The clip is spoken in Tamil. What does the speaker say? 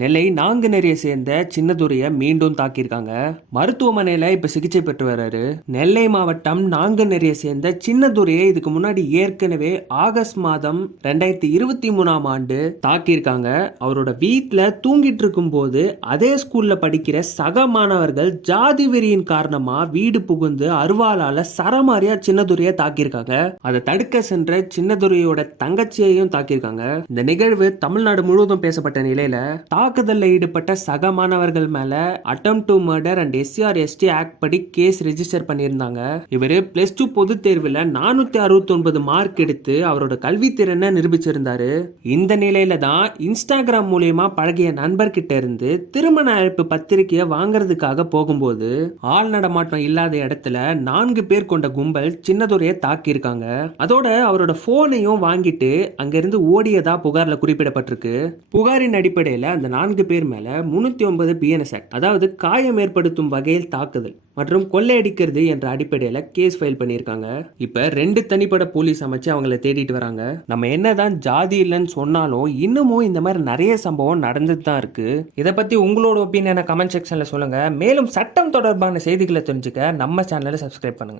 நெல்லை நாங்குநேரியை சேர்ந்த சின்னதுரையை மீண்டும் தாக்கியிருக்காங்க. மருத்துவமனையில இப்ப சிகிச்சை பெற்று வர்றாரு. நெல்லை மாவட்டம் நாங்குநேரியை சேர்ந்த சின்னதுரையை இதுக்கு முன்னாடி ஏற்கனவே ஆகஸ்ட் மாதம் 2023 தாக்கியிருக்காங்க. அவரோட வீட்டுல தூங்கிட்டு இருக்கும் போது அதே ஸ்கூல்ல படிக்கிற சக மாணவர்கள் ஜாதி வெறியின் காரணமா வீடு புகுந்து அருவாளால சரமாரியா சின்னதுரையை தாக்கியிருக்காங்க. அதை தடுக்க சென்ற சின்னதுரையோட தங்கச்சியையும் தாக்கியிருக்காங்க. இந்த நிகழ்வு தமிழ்நாடு முழுவதும் பேசப்பட்ட நிலையில தாக்குதல்ல ஈடுபட்ட சக மாணவர்கள் மேல attempt to murder and SCR/ST act படி கேஸ் ரெஜிஸ்டர் பண்ணியிருந்தாங்க. இவரு +2 பொது தேர்வுல 469 மார்க் எடுத்து அவரோட கல்வி திறனை நிரூபிச்சிருந்தாரு. இந்த நிலையில தான் இன்ஸ்டாகிராம் மூலியமா பழகிய நண்பர்கிட்ட இருந்து திருமண அழைப்பு பத்திரிகையை வாங்குறதுக்காக போகும்போது ஆள் நடமாட்டம் இல்லாத இடத்துல 4 பேர் கொண்ட கும்பல் சின்னதுரையை தாக்கியிருக்காங்க. அதோட அவரோட போனையும் வாங்கிட்டு அங்கிருந்து ஓடியதா புகார்ல குறிப்பிடப்பட்டிருக்கு. புகாரின் அடிப்படையில் அந்த 4 பேர் மேல 309 BNS ஆக்ட், அதாவது காயம் ஏற்படுத்தும் வகையில் தாக்குதல் மற்றும் கொள்ளையடிக்கிறது என்ற அடிப்படையில் கேஸ் ஃபைல் பண்ணியிருக்காங்க. இப்ப 2 தனிப்பட போலீஸ் அமைச்சு அவங்கள தேடிட்டு வராங்க. நம்ம என்னதான் ஜாதி இல்லைன்னு சொன்னாலும் இன்னமும் இந்த மாதிரி நிறைய சம்பவம் நடந்துட்டு தான் இருக்கு. இதை பத்தி உங்களோட ஒப்பீனியனை கமெண்ட் செக்ஷன்ல சொல்லுங்க. மேலும் சட்டம் தொடர்பான செய்திகளை தெரிஞ்சுக்க நம்ம சேனலை சப்ஸ்கிரைப் பண்ணுங்க.